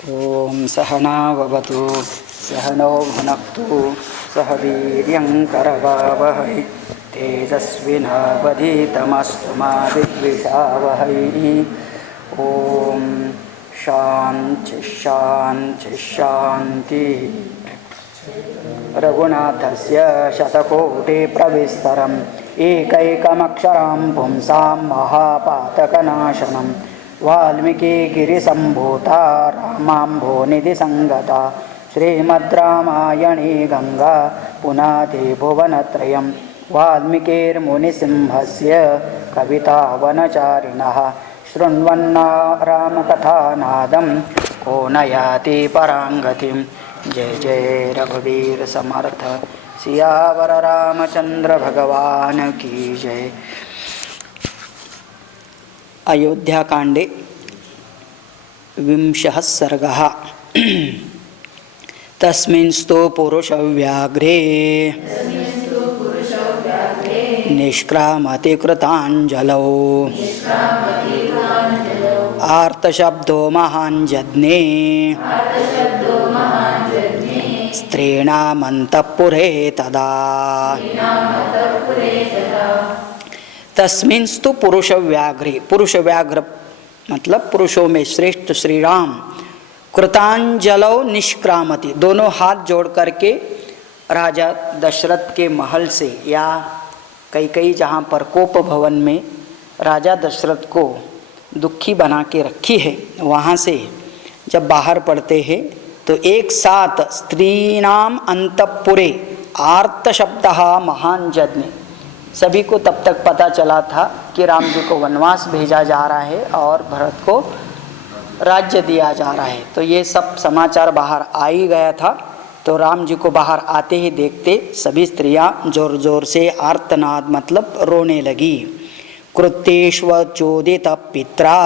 ओम सहनाववतु सहनौ भुनक्तु सह वीर्यं करवावहै तेजस्विनावधीतमस्तु मा विद्विषावहै। ओम शांति शांति शांति। रघुनाथस्य शतकोटिप्रविस्तरम् एकैकमक्षरं पुंसां महापातकनाशनं वाल्मीकिगिरिसम्भूता रामाम्भोनिधि संगता श्रीमद् रामायणे गंगा पुनाति भुवनत्रयं वाल्मीकिर्मुनिसिंहस्य कवितावनचारिणः शृण्वन्ना रामकथानादं को न याति पराङ्गतिं। जय जय रघुवीर समर्थ सियावर रामचंद्र भगवान की जय। अयोध्या कांडे विंशः सर्गः। तस्मिंस्तु पुरुषव्याघ्रे निष्क्रामति कृताञ्जलौ आर्तशब्दो महान् जज्ञे स्त्रीणामन्तःपुरे तदा। तस्मिंस्तु पुरुष व्याघ्रे, पुरुष व्याघ्र मतलब पुरुषों में श्रेष्ठ श्री राम कृतांजलौ निष्क्रामति, दोनों हाथ जोड़ करके राजा दशरथ के महल से या कई जहाँ पर कोप भवन में राजा दशरथ को दुखी बना के रखी है, वहाँ से जब बाहर पड़ते हैं तो एक साथ स्त्रीणाम अंतपुरे आर्त शब्दः महान जज्ञे, सभी को तब तक पता चला था कि राम जी को वनवास भेजा जा रहा है और भरत को राज्य दिया जा रहा है। तो ये सब समाचार बाहर आ ही गया था। तो राम जी को बाहर आते ही देखते सभी स्त्रियां जोर जोर से आर्तनाद मतलब रोने लगी। कृत्येष्वचोदित पित्रा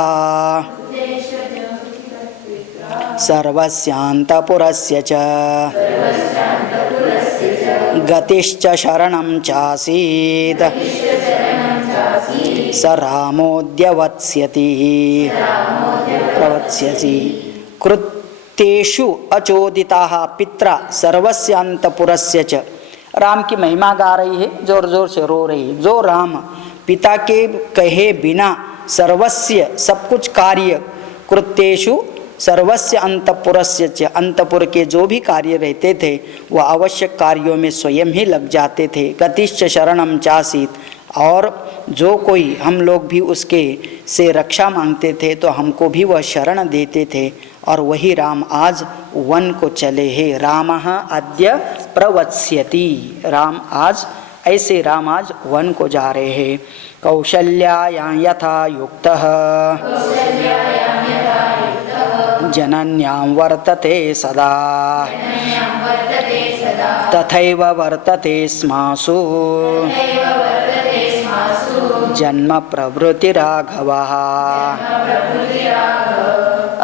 सर्वस्यान्तपुरस्य च गतिश्च शरणं चासीत् स रामोऽद्य प्रवत्स्यसि। कृत्येषु अचोदिताः पित्रा सर्वस्यान्तपुरस्य च, राम की महिमा गा रही है, जोर जोर से रो रही है। जो राम पिता के कहे बिना सर्वस्य सब कुछ कार्य, कृत्येषु सर्वस्य अंतपुरस्य च, अंतपुर के जो भी कार्य रहते थे वह आवश्यक कार्यों में स्वयं ही लग जाते थे। गतिश्च शरणम चासीत, और जो कोई हम लोग भी उसके से रक्षा मांगते थे तो हमको भी वह शरण देते थे। और वही राम आज वन को चले हैं। रामः अद्य प्रवत्स्यति, राम आज ऐसे राम आज वन को जा रहे हैं। कौशल्यायां यथा युक्तः जनन्यां वर्तते सदा तथैव वर्तते स्मासु जन्म प्रवृत्ति राघवः।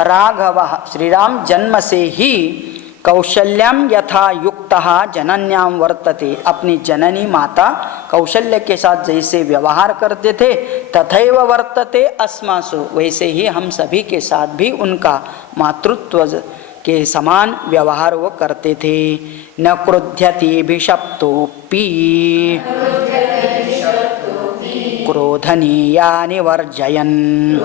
राघवः श्री राम जन्म से ही कौशल्यम यथा युक्तः जनन्याम वर्तते, अपनी जननी माता कौशल्य के साथ जैसे व्यवहार करते थे तथैव वर्तते अस्मासु, वैसे ही हम सभी के साथ भी उनका मातृत्व के समान व्यवहार वो करते थे। न क्रुध्यति भिषप्तोऽपि क्रोधनीयानि वर्जयन्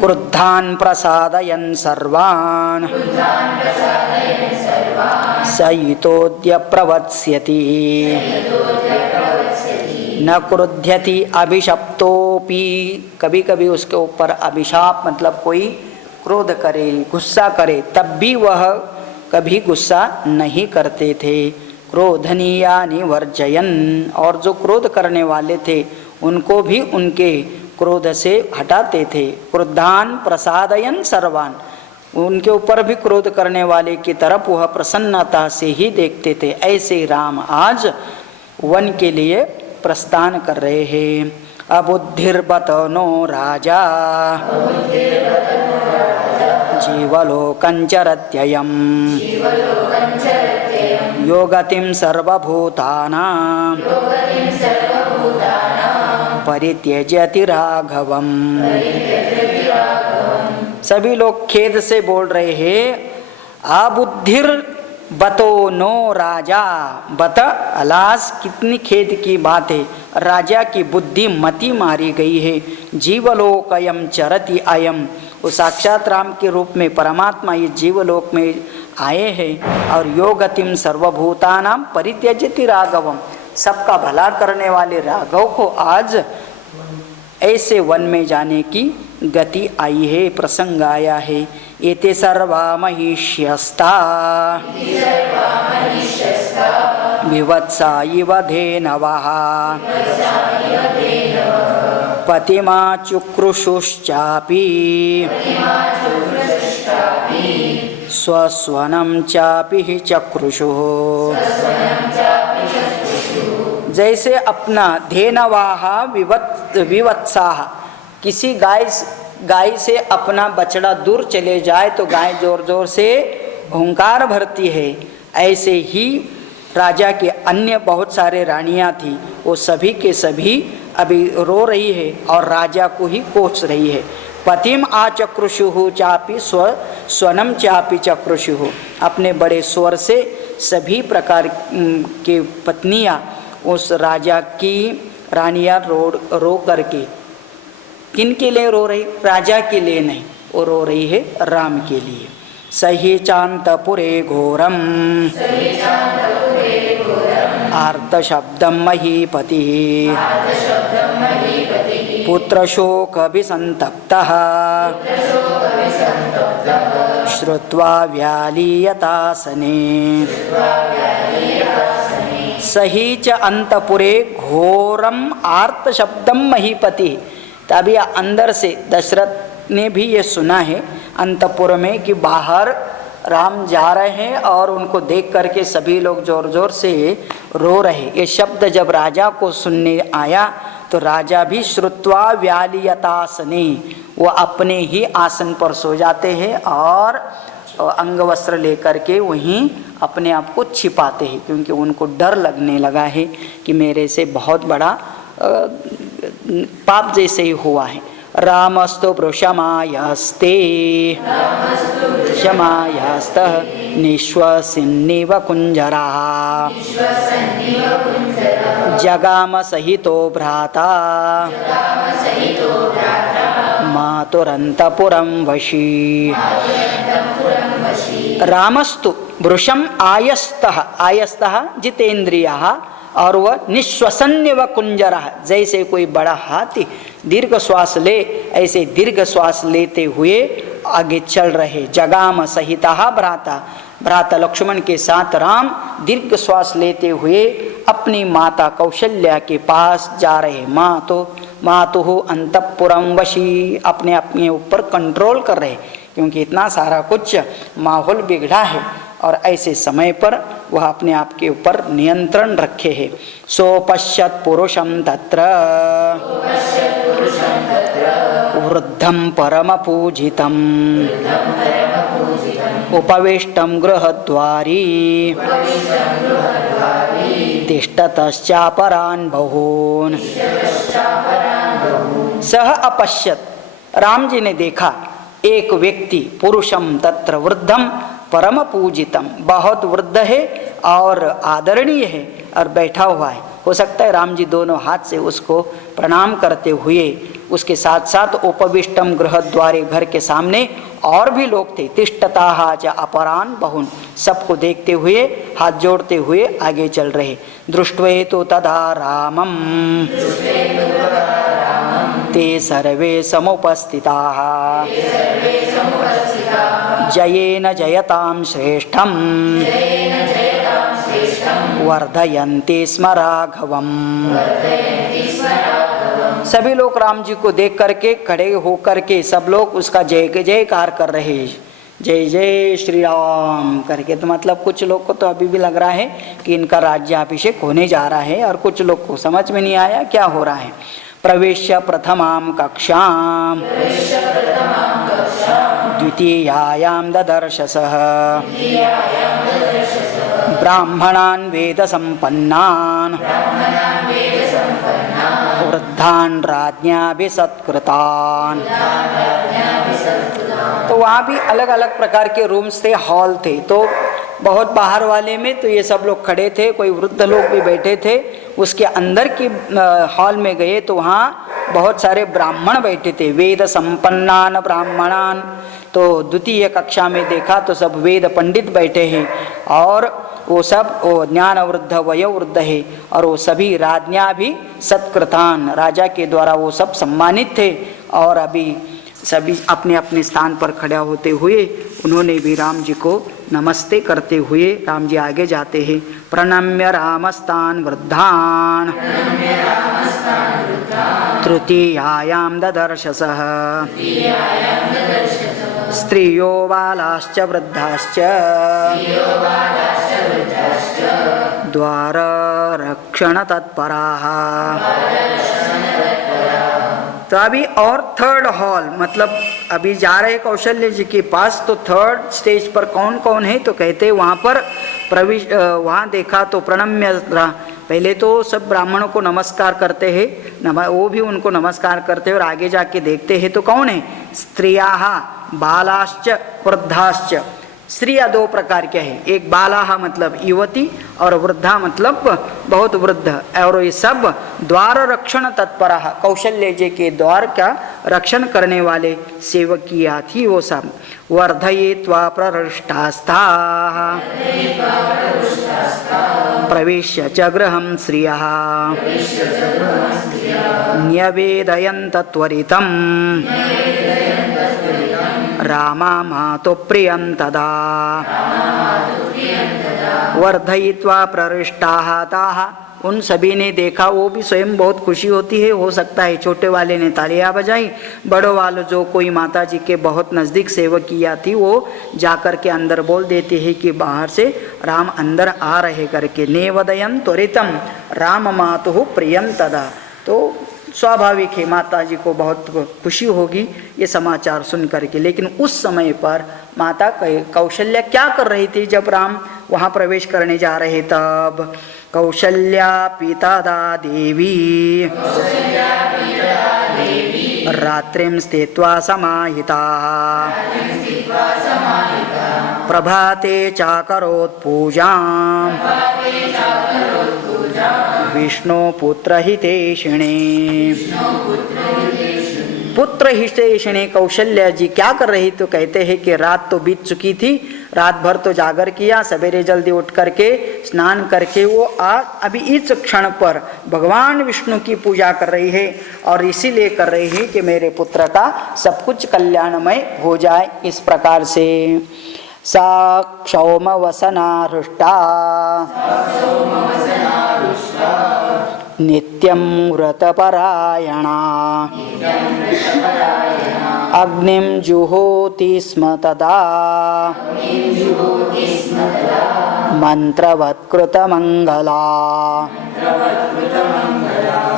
क्रुद्धान् प्रसादयन् सर्वान् स युतोऽद्य प्रवत्स्यति। न क्रुध्यति अभिशप्तोऽपि, कभी कभी उसके ऊपर अभिशाप मतलब कोई क्रोध करे, गुस्सा करे, तब भी वह कभी गुस्सा नहीं करते थे। क्रोधनीयानि वर्जयन्, और जो क्रोध करने वाले थे उनको भी उनके क्रोध से हटाते थे। क्रुद्धान प्रसादयन सर्वान, उनके ऊपर भी क्रोध करने वाले की तरफ वह प्रसन्नता से ही देखते थे। ऐसे राम आज वन के लिए प्रस्थान कर रहे हैं। अबुद्धिर्बतनो राजा जीवलोकञ्चरत्ययम् योगतिं सर्वभूतानां परित्यजति राघवम् सभी लोग खेद से बोल रहे हैं, अबुद्धिर बतो नो राजा। बता अलास, कितनी खेद की बात है, राजा की बुद्धि मति मारी गई है। जीवलोकयम चरति अयम, वो साक्षात राम के रूप में परमात्मा ये जीवलोक में आए हैं और योगतिम सर्वभूतानां परित्यजति राघवम, सबका भला करने वाले राघव को आज ऐसे वन में जाने की गति आई है, प्रसंग आया है। एते सर्वा महिष्यस्ता विवत्सा इव धेनवः पतिमा चुक्रुषुश्चापि स्वस्वनं चापि चक्रुषुः। जैसे अपना धेनवाह विवत्साह, किसी गाय से अपना बछड़ा दूर चले जाए तो गाय जोर जोर से हुंकार भरती है, ऐसे ही राजा के अन्य बहुत सारे रानियां थी, वो सभी के सभी अभी रो रही है और राजा को ही कोस रही है। पतिम आचक्रुषुः चापि स्वनम चापि चक्रुषुः, अपने बड़े स्वर से सभी प्रकार के पत्नियां उस राजा की रानियां रो करके, किन के लिए रो रही? राजा के लिए नहीं, वो रो रही है राम के लिए। सही चांतपुरे घोरम आर्त शब्दम महीपति पुत्र शोक विसंतप्तः श्रुत्वा व्यालीयतासने। सही च अंतपुरे घोरम आर्त शब्दम महीपति, तभी अंदर से दशरथ ने भी ये सुना है अंतपुर में कि बाहर राम जा रहे हैं और उनको देख करके सभी लोग जोर जोर से रो रहे। ये शब्द जब राजा को सुनने आया तो राजा भी श्रुत्वा व्यालीयतासने, वो अपने ही आसन पर सो जाते हैं और अंग वस्त्र लेकर के वहीं अपने आप को छिपाते हैं, क्योंकि उनको डर लगने लगा है कि मेरे से बहुत बड़ा पाप जैसे ही हुआ है। रामस्तु वृषमायस्ते शमायस्तः निश्वसिन्निव कुञ्जरः जगाम सहितो भ्राता मातुरन्तपुरं वशी। रामस्तु वृषम आयस्तः, आयस्तः जितेन्द्रियः, और वह निश्वसन्य व कुंजरः, जैसे कोई बड़ा हाथी दीर्घ श्वास ले ऐसे दीर्घ श्वास लेते हुए आगे चल रहे। जगाम सहितः भ्राता, भ्राता लक्ष्मण के साथ राम दीर्घ श्वास लेते हुए अपनी माता कौशल्या के पास जा रहे। मातुः अंतःपुरं वशी, अपने अपने ऊपर कंट्रोल कर रहे, क्योंकि इतना सारा कुछ माहौल बिगड़ा है और ऐसे समय पर वह अपने आप के ऊपर नियंत्रण रखे है। सोपश्यत पुरुषम तत्र वृद्धं परम पूजितम उपविष्टं गृहद्वारी तिष्ठतश्चापरान् बहून्। सह अपश्यत, राम जी ने देखा एक व्यक्ति, पुरुषम तत्र वृद्धम परम पूजितम, बहुत वृद्ध है और आदरणीय है और बैठा हुआ है। हो सकता है राम जी दोनों हाथ से उसको प्रणाम करते हुए, उसके साथ साथ उपविष्टम गृह द्वारे, घर के सामने और भी लोग थे। तिष्ठताः च अपरान् बहून्, सबको देखते हुए हाथ जोड़ते हुए आगे चल रहे। दृष्ट्वे तो तदा रामम ते सर्वे समुपस्थिताः जयेन जयतां श्रेष्ठं वर्धयन्ति स्म राघवम्। सभी लोग राम जी को देख करके खड़े होकर के सब लोग उसका जय जयकार कर रहे, जय जय श्री राम करके। तो मतलब कुछ लोग को तो अभी भी लग रहा है कि इनका राज्याभिषेक होने जा रहा है और कुछ लोग को समझ में नहीं आया क्या हो रहा है। प्रवेश्य प्रथमां कक्षां द्वितीयायां ददर्श सः ब्राह्मणान् वेद संपन्नान् वृद्धान् राज्ञाभिसत्कृतान्। तो वहाँ भी अलग अलग प्रकार के रूम्स थे, हॉल थे। तो बहुत बाहर वाले में तो ये सब लोग खड़े थे, कोई वृद्ध लोग भी बैठे थे। उसके अंदर की हॉल में गए तो वहाँ बहुत सारे ब्राह्मण बैठे थे, वेद संपन्नान ब्राह्मणान। तो द्वितीय कक्षा में देखा तो सब वेद पंडित बैठे हैं और वो सब वो ज्ञान वृद्ध वयोवृद्ध है और वो सभी राज्ञा भी सत्कृतान, राजा के द्वारा वो सब सम्मानित थे। और अभी सभी अपने अपने स्थान पर खड़ा होते हुए उन्होंने भी राम जी को नमस्ते करते हुए राम जी आगे जाते हैं। प्रणम्य रामस्तान वृद्धान तृतीयायां ददर्शसः स्त्रियो बालाश्च वृद्धाश्च द्वार रक्षण तत्पराः। तो अभी और थर्ड हॉल, मतलब अभी जा रहे कौशल्य जी के पास, तो थर्ड स्टेज पर कौन कौन है तो कहते वहाँ पर प्रवेश, वहाँ देखा तो प्रणम्य, पहले तो सब ब्राह्मणों को नमस्कार करते हैं, वो भी उनको नमस्कार करते हैं और आगे जाके देखते हैं तो कौन है, स्त्रियाः बालाश्च वृद्धाश्च। स्त्रियाँ दो प्रकार के हैं, एक बालाः मतलब युवती और वृद्धा मतलब बहुत वृद्ध। और ये सब द्वार रक्षण तत्पराः, कौशल्य जी के द्वार का रक्षण करने वाले सेवकियाँ थी वो सब। वर्धयित्वा प्रहृष्टास्ताः प्रवेश्य च गृहं श्रियः न्यवेदयन्त त्वरितं रामा मातु प्रियं तदा। वर्धयित्वा प्रहृष्टाः ताः, उन सभी ने देखा, वो भी स्वयं बहुत खुशी होती है। हो सकता है छोटे वाले ने तालियां बजाई, बड़ों वालों जो कोई माता जी के बहुत नज़दीक सेवकियाँ थी वो जाकर के अंदर बोल देती है कि बाहर से राम अंदर आ रहे करके। नेवदयं त्वरितम राम मातुः प्रियं तदा। तो स्वाभाविक है माता जी को बहुत खुशी होगी ये समाचार सुन करके। लेकिन उस समय पर माता कौशल्या क्या कर रही थी जब राम वहाँ प्रवेश करने जा रहे तब? कौशल्या पीतादा देवी रात्रिं स्थित्वा समाहिता प्रभाते चाकरोत् पूजां विष्णु पुत्र हितेशिणे। पुत्र हितेशिणे कौशल्या जी क्या कर रही तो कहते हैं कि रात तो बीत चुकी थी, रात भर तो जागर किया, सवेरे जल्दी उठ करके स्नान करके वो अभी इस क्षण पर भगवान विष्णु की पूजा कर रही है और इसीलिए कर रही है कि मेरे पुत्र का सब कुछ कल्याणमय हो जाए। इस प्रकार से सा क्षौम वसना हृष्टा नित्यं व्रतपरायणा अग्निं जुहोति स्म तदा मंत्रवत्कृतमंगला।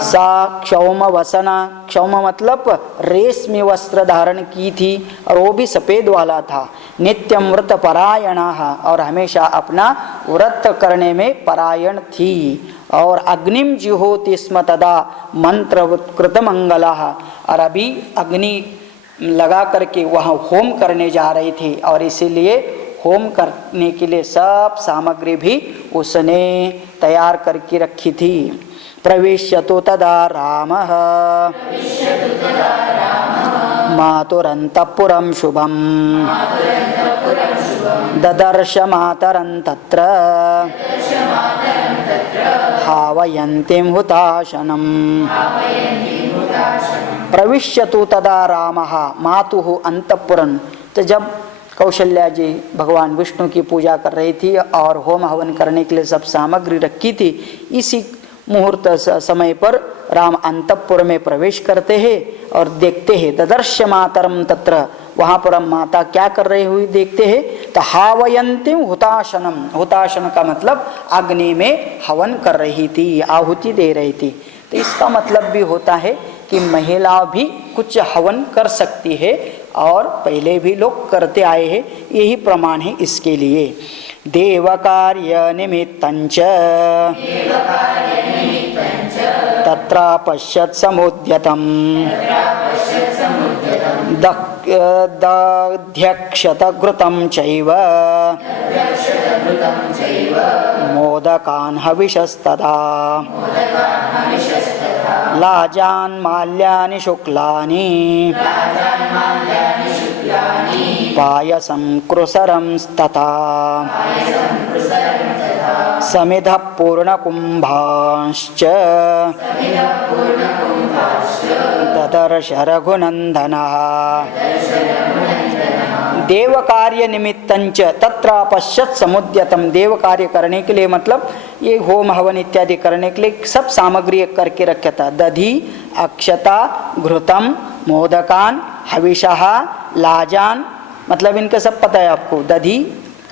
सा क्षौम वसना, क्षौम मतलब रेशमी वस्त्र धारण की थी और वो भी सफ़ेद वाला था। नित्यम व्रत परायणा, और हमेशा अपना व्रत करने में परायण थी। और अग्निम जुहोति स्म तदा मंत्रवत्कृत मंगला, और अभी अग्नि लगा करके वहाँ होम करने जा रही थी और इसीलिए होम करने के लिए सब सामग्री भी उसने तैयार करके रखी थी। प्रविश्यतु तदा रामः मातुरन्तःपुरं शुभं ददर्श मातरं तत्र हावयन्तीं हुताशनम्। प्रविश्यतु तदा रामः मातुः अंतःपुरं। तो जब कौशल्या जी भगवान विष्णु की पूजा कर रही थी और होम हवन करने के लिए सब सामग्री रखी थी, इसी मुहूर्त समय पर राम अंतःपुर में प्रवेश करते हैं और देखते हैं ददर्श मातरम तत्र, वहाँ पर हम माता क्या कर रही हुई देखते हैं। तो हावयंतीम हुताशनम, हुताशन का मतलब अग्नि में हवन कर रही थी, आहुति दे रही थी। तो इसका मतलब भी होता है कि महिला भी कुछ हवन कर सकती है और पहले भी लोग करते आए हैं, यही प्रमाण है इसके लिए। देव कार्य निमित्तंच तत्र पश्यत् समुद्यतम् दध्यक्षत घृतं चैव मोदकान् हविषस्तदा लाजान् माल्यानि शुक्लानि पायसं कृसरं तथा समिधः पूर्णकुम्भाश्च ददर्श रघुनन्दनः। देव कार्य निमित्तंच तत्र पश्यत् समुद्यतम। देव कार्य करने के लिए मतलब ये होम हवन इत्यादि करने के लिए सब सामग्री करके रखा था। दधि अक्षता घृतम मोदकान हविषः लाजान, मतलब इनका सब पता है आपको। दधि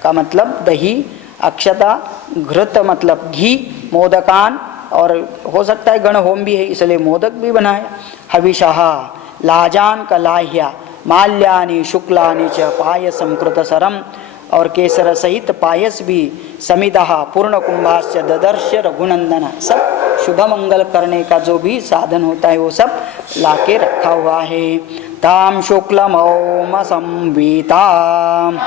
का मतलब दही, अक्षता, घृत मतलब घी, मोदकान और हो सकता है गण होम भी है इसलिए मोदक भी बनाया, हविषः लाजान का लाह्या, माल्यानि शुक्लानि च पायसं कृतसरम और केसर सहित पायस भी, समिदः पूर्ण कुंभाश्च ददर्श रघुनंदन, सब शुभ मंगल करने का जो भी साधन होता है वो सब लाके रखा हुआ है। ताम शुक्लमौम संवीताम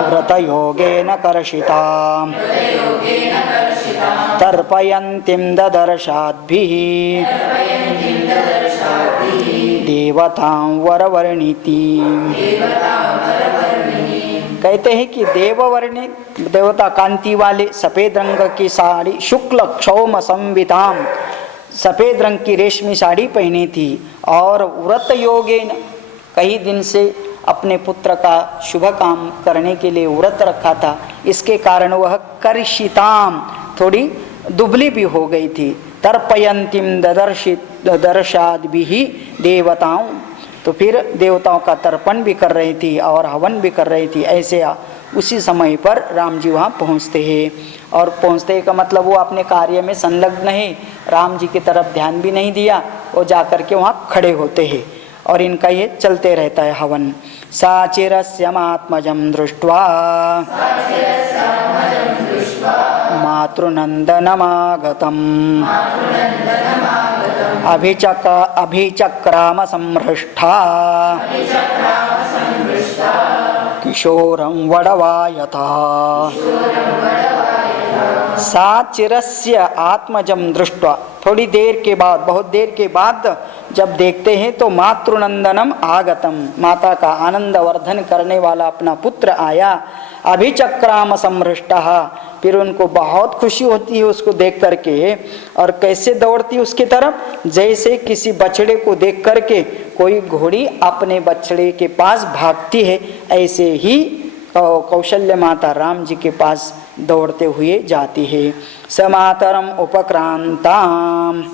व्रत योगेन कर्षिताम तर्पयन्तीं ददर्शाद्भिः देवतां वरवर्णिति। कहते हैं कि देववर्णित देवता कांति वाले सफेद रंग की साड़ी, शुक्ल क्षौम संविताम, सफेद रंग की रेशमी साड़ी पहनी थी और व्रत योगेन कई दिन से अपने पुत्र का शुभ काम करने के लिए व्रत रखा था, इसके कारण वह कर्षिताम थोड़ी दुबली भी हो गई थी। तर्पयंतीम ददर्शाद्भिः देवताओं, तो फिर देवताओं का तर्पण भी कर रही थी और हवन भी कर रही थी। ऐसे उसी समय पर राम जी वहाँ पहुँचते हैं और पहुँचते का मतलब वो अपने कार्य में संलग्न है, राम जी की तरफ ध्यान भी नहीं दिया, वो जाकर के वहाँ खड़े होते हैं और इनका ये चलते रहता है हवन। साचिरस्यमात्मजं दृष्ट्वा मातृनंदनमागतम् अभिचक्राम संहृष्टा किशोरं वडवायतः। साचिरस्य आत्मजं दृष्ट्वा, थोड़ी देर के बाद, बहुत देर के बाद जब देखते हैं तो मातृनंदनम आगतम, माता का आनंद वर्धन करने वाला अपना पुत्र आया। अभिचक्राम संहृष्टः, फिर उनको बहुत खुशी होती है उसको देख करके और कैसे दौड़ती उसकी तरफ, जैसे किसी बछड़े को देख करके कोई घोड़ी अपने बछड़े के पास भागती है, ऐसे ही कौशल्य माता राम जी के पास दौड़ते हुए जाती है। समातरम उपक्रांताम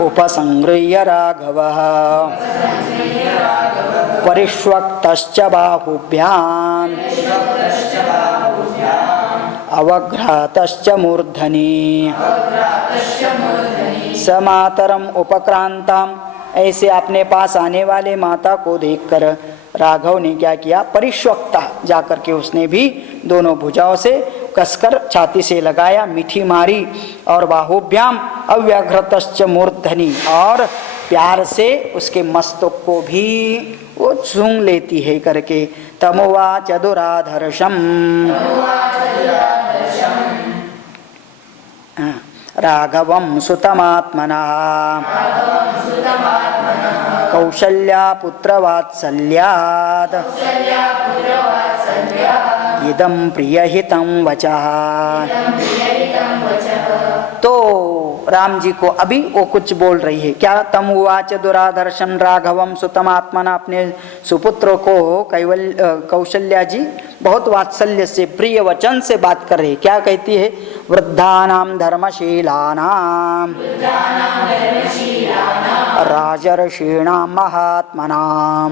उपसंगृह्य राघवः परिष्वक्तश्च बाहुभ्याम् अवघ्रातश्च मूर्धनि। समातरम उपक्रांताम, ऐसे अपने पास आने वाले माता को देखकर राघव ने क्या किया, परिष्वक्ता, जाकर के उसने भी दोनों भुजाओं से कसकर छाती से लगाया, मीठी मारी और बाहुभ्याम अव्याघ्रतश्च मूर्धनि, और प्यार से उसके मस्तक को भी वो सूंघ लेती है करके। तमुवाच दुराधर्षम राघवं सुतमात्मनः कौशल्या पुत्रवात्सल्यात् इदं प्रियहितं वचः। तो राम जी को अभी वो कुछ बोल रही है, क्या? तम उवाच दुराधर्षम राघवम सुतमात्मना, अपने सुपुत्र को कौशल्या जी बहुत वात्सल्य से प्रिय वचन से बात कर रही। क्या कहती है? वृद्धानां धर्मशीलानां राजर्षीणां महात्मनां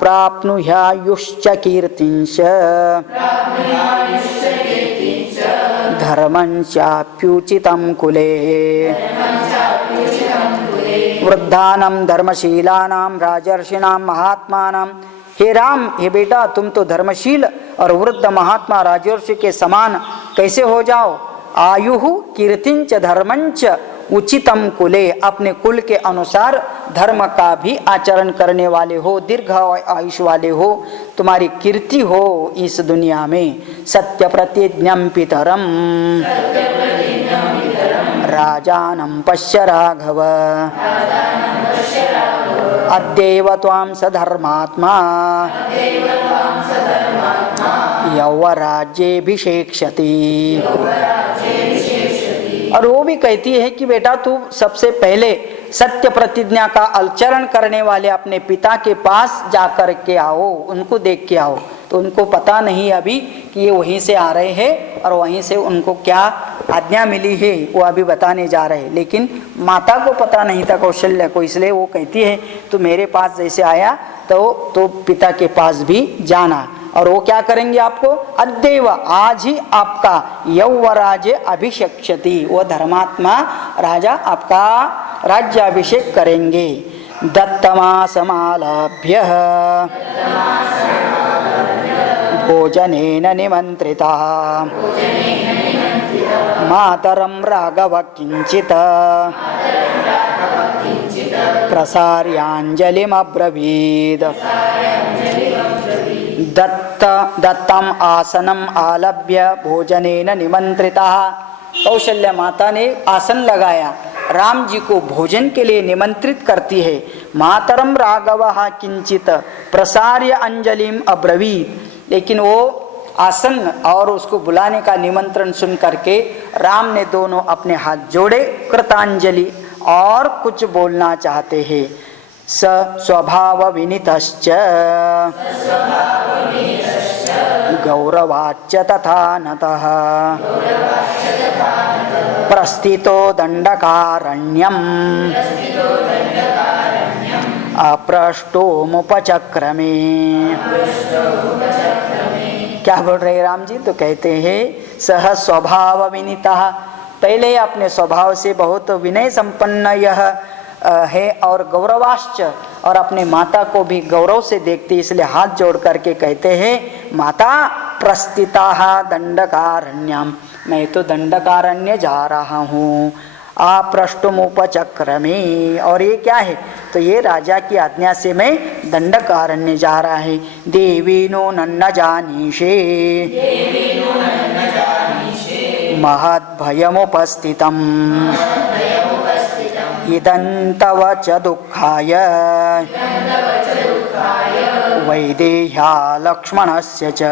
प्राप्नुह्यायुश्च कीर्तिंच धर्मञ्चाप्युचितं कुले वृद्धानां धर्मशीलानां राजर्षिणां महात्मानां। हे राम, हे बेटा, तुम तो धर्मशील और वृद्ध महात्मा राजर्षि के समान कैसे हो जाओ। आयुः कीर्तिंच धर्मंच उचितम कुले, अपने कुल के अनुसार धर्म का भी आचरण करने वाले हो, दीर्घ आयुष वाले हो, तुम्हारी कीर्ति हो इस दुनिया में। सत्य प्रतिज्ञं पितरम राजानं पश्य राघव अद्यैव त्वां सधर्मात्मा यौवराज्येभिषेक्ष्यति। और वो भी कहती है कि बेटा तू सबसे पहले सत्य प्रतिज्ञा का आचरण करने वाले अपने पिता के पास जाकर के आओ, उनको देख के आओ। तो उनको पता नहीं अभी कि ये वहीं से आ रहे हैं और वहीं से उनको क्या आज्ञा मिली है वो अभी बताने जा रहे हैं। लेकिन माता को पता नहीं था, कौशल्या को, इसलिए वो कहती है तो मेरे पास जैसे आया तो पिता के पास भी जाना। और वो क्या करेंगे आपको, अद्यैव आज ही आपका यौवराज्य अभिषेक्ष्यति, वो धर्मात्मा राजा आपका राज्याभिषेक करेंगे। दत्तमासमालभ्य भोजनेन निमंत्रिता मातरं राघव किंचित प्रसार्याञ्जलिमब्रवीद। दत्तम आसनम आलभ्य भोजनेन निमंत्रिता। कौशल्या माता ने आसन लगाया, राम जी को भोजन के लिए निमंत्रित करती है। मातरम राघवः किंचित प्रसार्य अंजलिम अब्रवीत। लेकिन वो आसन और उसको बुलाने का निमंत्रण सुन करके राम ने दोनों अपने हाथ जोड़े कृतांजलि और कुछ बोलना चाहते हैं। स स्वभाव विनीतश्च गौरवाच्च तथा नतः प्रस्थितो दंडकारण्यम अप्रष्टोमुपचक्रमे। क्या बोल रहे राम जी, तो कहते हैं सह स्वभाव विनीतः, पहले अपने स्वभाव से बहुत विनय संपन्न यह है, और गौरवाश्च, और अपने माता को भी गौरव से देखते, इसलिए हाथ जोड़ करके कहते हैं माता प्रस्थिता दंडकारण्यम, मैं तो दंडकारण्य जा रहा हूँ। आपृष्टमुपचक्रमे, और ये क्या है, तो ये राजा की आज्ञा से मैं दंडकारण्य जा रहा है। देवी नो नन्न जानीषे महद्भयमुपस्थितम् इदन्तव च दुःखाय वैदेह्या लक्ष्मणस्य च।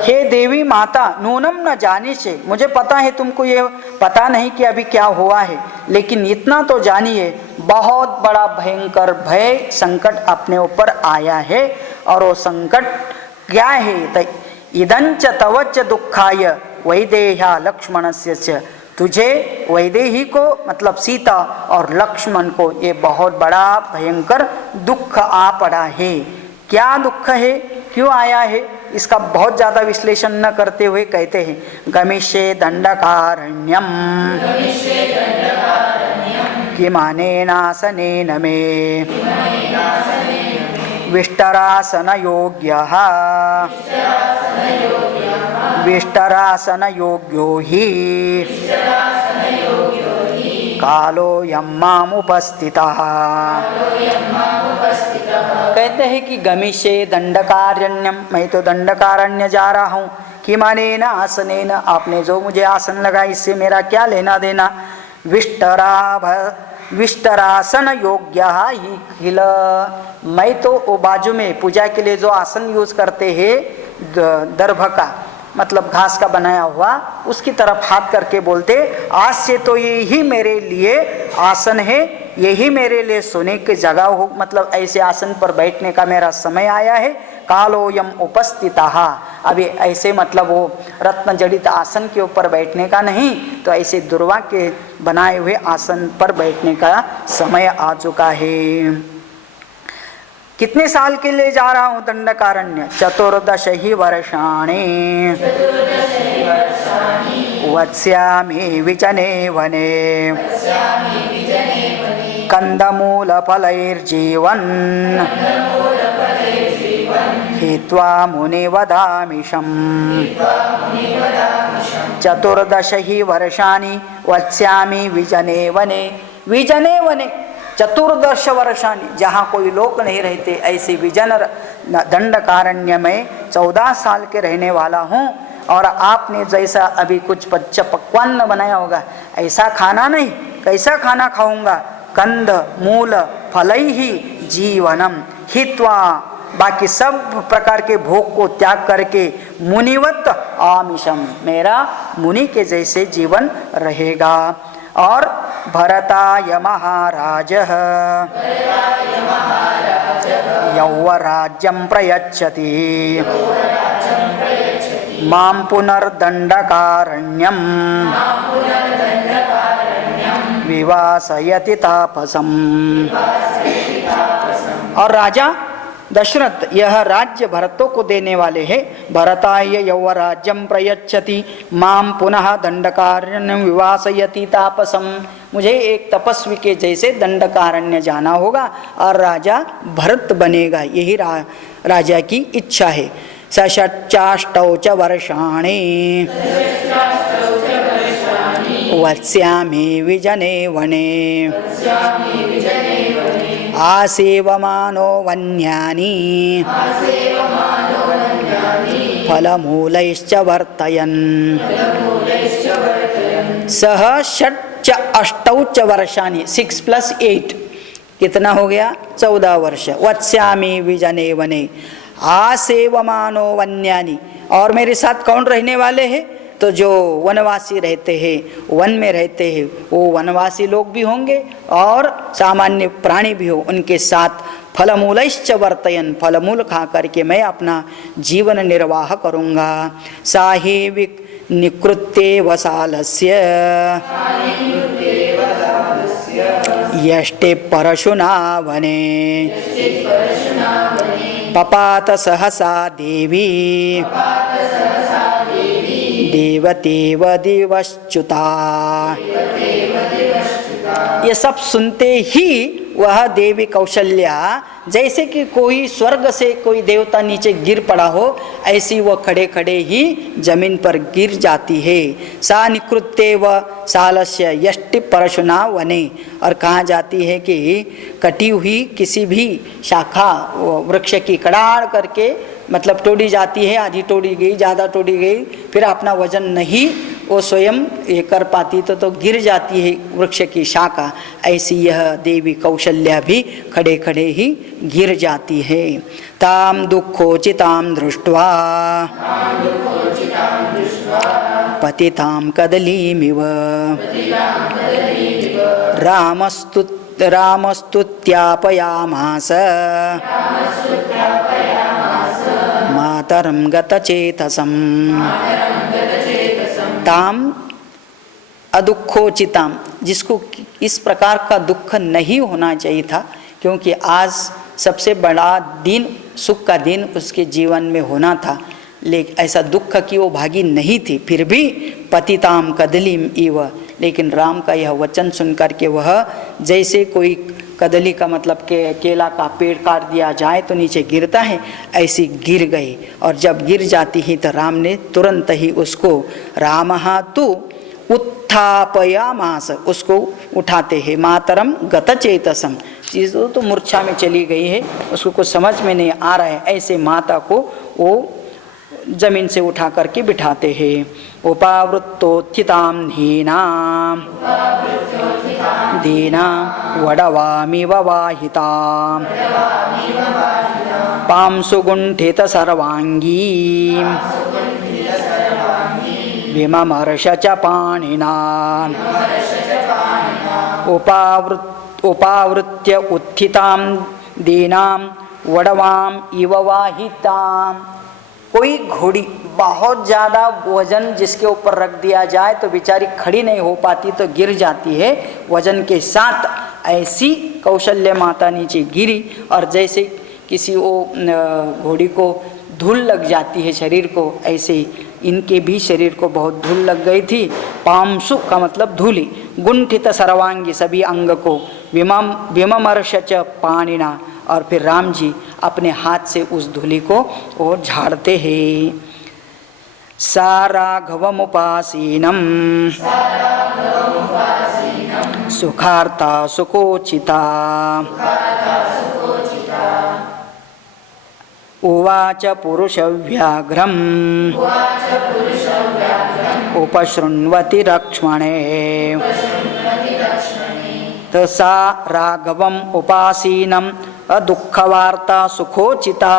हे देवी माता, नूनम न जाने से, मुझे पता है तुमको ये पता नहीं कि अभी क्या हुआ है, लेकिन इतना तो जानिए बहुत बड़ा भयंकर भय संकट अपने ऊपर आया है। और वो संकट क्या है, तो इदंच तवच दुःखाय वैदेह्या लक्ष्मणस्य च, तुझे वैदेही को मतलब सीता और लक्ष्मण को ये बहुत बड़ा भयंकर दुख आ पड़ा है। क्या दुख है, क्यों आया है, इसका बहुत ज्यादा विश्लेषण न करते हुए कहते हैं गमिष्ये दंडकारण्यम किमानेनासनेन मे विष्टरासन योग्यः विष्टरासन योग्यो हि कालोऽयं मामुपस्थितः। कहते हैं कि गमिष्ये दंडकारण्यम, मैं तो दंडकारण्य जा रहा हूँ। किमानेन आसनेन, आपने जो मुझे आसन लगा इससे मेरा क्या लेना देना। विष्टरासन योग्य ही किल, मैं तो वो बाजू में पूजा के लिए जो आसन यूज करते हैं दर्भ का मतलब घास का बनाया हुआ, उसकी तरफ हाथ करके बोलते आज से तो यही मेरे लिए आसन है, यही मेरे लिए सोने की जगह हो, मतलब ऐसे आसन पर बैठने का मेरा समय आया है। कालोयम उपस्थितः, अभी ऐसे मतलब वो रत्न जड़ित आसन के ऊपर बैठने का नहीं, तो ऐसे दुर्वा के बनाए हुए आसन पर बैठने का समय आ चुका है। कितने साल के लिए जा रहा हूँ दंडकारण्य? 14 वर्षाणि वत्स्यामि विजने वने कंदमूलफलैर्जीवन् हित्वा मुनिवदामिषम्। 14 वर्षाणि वत्स्यामि विजने वने। विजने वने 14 वर्षाणि, जहाँ कोई लोग नहीं रहते ऐसे विजन दंडकारण्य में 14 साल के रहने वाला हूँ। और आपने जैसा अभी कुछ पकवान बनाया होगा ऐसा खाना नहीं, कैसा खाना खाऊंगा? कंद मूल फलैहि जीवनम हित्वा, बाकी सब प्रकार के भोग को त्याग करके मुनिवत आमिषम, मेरा मुनि के जैसे जीवन रहेगा। और भरताय महाराज यौवराज्यं प्रयच्छति मां पुनर्दंडकारण्यं विवासयति तापसम्। और राजा दशरथ यह राज्य भरतों को देने वाले हैं। भरताय यौवराज्यं प्रयच्छति माम पुनः दंडकारण्यं विवासयति तापसम, मुझे एक तपस्वी के जैसे दंडकारण्य जाना होगा और राजा भरत बनेगा, यही राजा की इच्छा है। सषट्चाष्टौ च वर्षाणि वत्स्यामि विजने वने आसेवमानो वन्यानि फलमूलैश्च वर्तयन्। सह षट् च अष्टौ च वर्षाणि, 6 + 8 कितना हो गया? 14 वर्ष। वत्स्यामि विजने वने आसेवमानो वन्यानि, और मेरे साथ कौन रहने वाले हैं? तो जो वनवासी रहते हैं, वन में रहते हैं, वो वनवासी लोग भी होंगे और सामान्य प्राणी भी हो, उनके साथ फलमूलैश्च वर्तयन्, फलमूल खा करके मैं अपना जीवन निर्वाह करूँगा। साहेविक निकृत्ते वसालस्य यष्टे परशुना वने पपात सहसा देवी देवतेव दिवश्च्युता। ये सब सुनते ही वह देवी कौशल्या जैसे कि कोई स्वर्ग से कोई देवता नीचे गिर पड़ा हो, ऐसी वह खड़े खड़े ही जमीन पर गिर जाती है। सा निकृत्येव सालस्य यष्टि परशुना वने, और कहाँ जाती है कि कटी हुई किसी भी शाखा वृक्ष की कड़ाड़ करके मतलब तोड़ी जाती है, आधी तोड़ी गई, ज़्यादा तोड़ी गई, फिर अपना वजन नहीं वो स्वयं ये कर पाती तो गिर जाती है वृक्ष की शाखा, ऐसी यह देवी कौशल्या भी खड़े खड़े ही गिर जाती है। ताम दुखोचिताम दृष्ट्वा पतिताम कदलीमिव रामस्तुत्यापयामास मातरं गतचेतसम्। ताम अदुखोचिताम, जिसको इस प्रकार का दुख नहीं होना चाहिए था, क्योंकि आज सबसे बड़ा दिन, सुख का दिन उसके जीवन में होना था, लेकिन ऐसा दुख की वो भागी नहीं थी, फिर भी पतिताम कदलीम इव, लेकिन राम का यह वचन सुनकर के वह जैसे कोई कदली का मतलब के केला का पेड़ काट दिया जाए तो नीचे गिरता है, ऐसी गिर गई। और जब गिर जाती है तो राम ने तुरंत ही उसको रामहा तु उत्थापयामास, उसको उठाते हैं। मातरम गतचेतसम, चीज़ तो मूर्छा में चली गई है, उसको कुछ समझ में नहीं आ रहा है, ऐसे माता को वो जमीन से उठा करके बिठाते हैं। उपावृत्तोत्थितां धीनां दीनां वडवामिव वाहितां पांसुगुण्ठित सर्वांगीं विममर्श च पाणिना उपावृत्य उत्थितां दीनां वडवाम इव वाहितां। कोई घोड़ी बहुत ज़्यादा वजन जिसके ऊपर रख दिया जाए तो बेचारी खड़ी नहीं हो पाती, तो गिर जाती है वजन के साथ, ऐसी कौशल्य माता नीचे गिरी। और जैसे किसी वो घोड़ी को धूल लग जाती है शरीर को, ऐसे ही इनके भी शरीर को बहुत धूल लग गई थी। पामसु का मतलब धूली, गुंठित सर्वांगी सभी अंग को, विममर्श च पाणिना, और फिर राम जी अपने हाथ से उस धूली को वो झाड़ते हैं। सा राघवमुपासीनं सुखार्ता सुकोचिता उवाच पुरुषव्याघ्रम् उपशृण्वति लक्ष्मणे तसा राघवम् उपासीनम् अदुःखवार्ता सुखोचिता।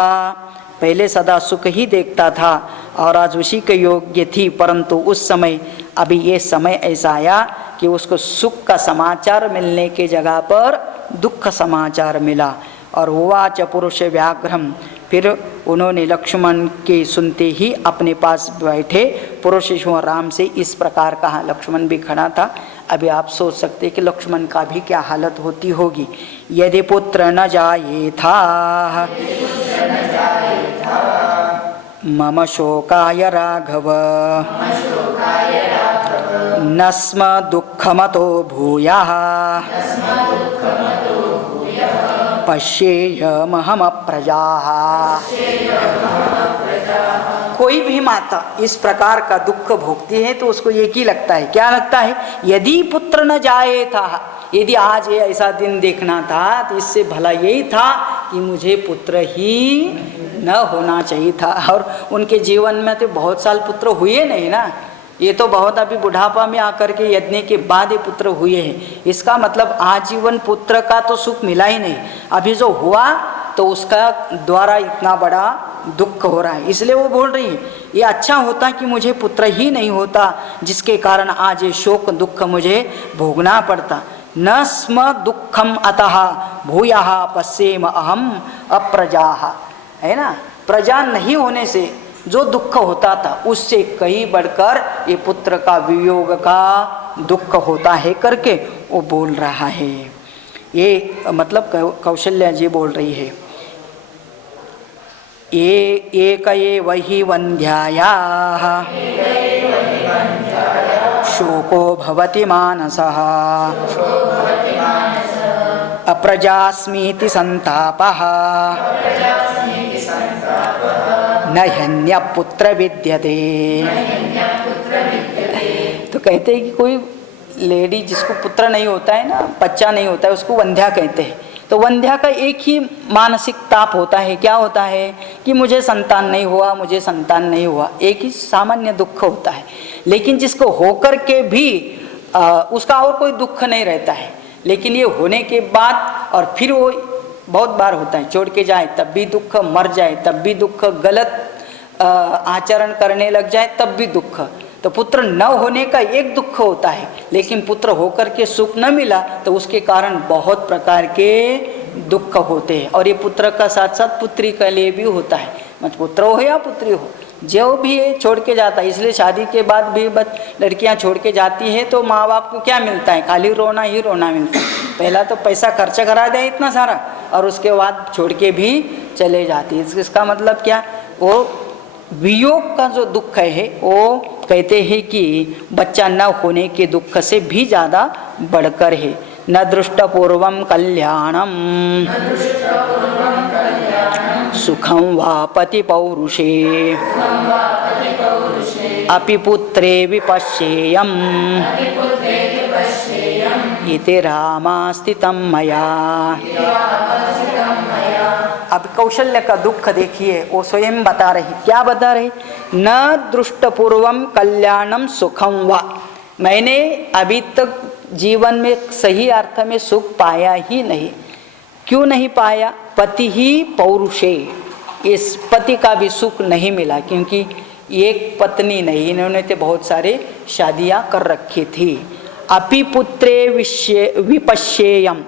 पहले सदा सुख ही देखता था और आज उसी के योग्य थी, परंतु उस समय अभी ये समय ऐसा आया कि उसको सुख का समाचार मिलने के जगह पर दुख समाचार मिला। और उवाच पुरुष व्याघ्रम, फिर उन्होंने लक्ष्मण के सुनते ही अपने पास बैठे पुरुष राम से इस प्रकार कहा। लक्ष्मण भी खड़ा था। अभी आप सोच सकते कि लक्ष्मण का भी क्या हालत होती होगी। यदि पुत्र न जाये था मम शोकाय राघव न स्म दुःखमतो भूयः पश्येयमहमप्रजाः। कोई भी माता इस प्रकार का दुख भोगती है तो उसको एक ही लगता है, क्या लगता है, यदि पुत्र न जाए था, यदि आज ये ऐसा दिन देखना था तो इससे भला यही था कि मुझे पुत्र ही न होना चाहिए था। और उनके जीवन में तो बहुत साल पुत्र हुए नहीं ना, ये तो बहुत अभी बुढ़ापा में आकर के यज्ञ के बाद ये पुत्र हुए हैं। इसका मतलब आजीवन पुत्र का तो सुख मिला ही नहीं, अभी जो हुआ तो उसका द्वारा इतना बड़ा दुख हो रहा है। इसलिए वो बोल रही है ये अच्छा होता कि मुझे पुत्र ही नहीं होता, जिसके कारण आज ये शोक दुख मुझे भोगना पड़ता। न स्म दुखम अतः भूयः पश्येम अहम अप्रजाः, है ना। प्रजा नहीं होने से जो दुख होता था उससे कहीं बढ़कर ये पुत्र का वियोग का दुख होता है करके वो बोल रहा है। ये मतलब कौशल्या जी बोल रही है। एक एव हि वन्ध्यायाः शोको भवति मानसः अप्रजास्मीति संतापः न ह्यन्य पुत्र विद्यते। तो कहते हैं कि कोई लेडी जिसको पुत्र नहीं होता है ना, बच्चा नहीं होता है, उसको वंध्या कहते हैं। तो वंध्या का एक ही मानसिक ताप होता है, क्या होता है कि मुझे संतान नहीं हुआ, मुझे संतान नहीं हुआ, एक ही सामान्य दुख होता है। लेकिन जिसको होकर के भी उसका और कोई दुख नहीं रहता है, लेकिन ये होने के बाद और फिर वो बहुत बार होता है, छोड़ के जाए तब भी दुख, मर जाए तब भी दुख, गलत आचरण करने लग जाए तब भी दुख। तो पुत्र न होने का एक दुख होता है, लेकिन पुत्र होकर के सुख न मिला तो उसके कारण बहुत प्रकार के दुख होते हैं। और ये पुत्र का साथ साथ पुत्री के लिए भी होता है, मतलब पुत्र हो या पुत्री हो, जो भी है छोड़ के जाता है। इसलिए शादी के बाद भी लड़कियां छोड़ के जाती है तो माँ बाप को क्या मिलता है, खाली रोना ही रोना मिलता है। पहला तो पैसा खर्च करा दे इतना सारा और उसके बाद छोड़ के भी चले जाती है। इसका मतलब क्या, वो वियोग का जो दुख है वो कहते हैं कि बच्चा न होने के दुख से भी ज़्यादा बढ़कर है। न दृष्टपूर्वं कल्याणम सुखम वा पति पौरुषे अपि पुत्रे विपश्येयम् इति रामास्तितं मया। अब कौशल्य का दुख देखिए, वो स्वयं बता रही, क्या बता रही, न दृष्टपूर्वम कल्याणम सुखम वा, मैंने अभी तक जीवन में सही अर्थ में सुख पाया ही नहीं। क्यों नहीं पाया, पति ही पौरुषे, इस पति का भी सुख नहीं मिला, क्योंकि एक पत्नी नहीं, इन्होंने तो बहुत सारे शादियां कर रखी थी। अपि पुत्रे विपश्येयम,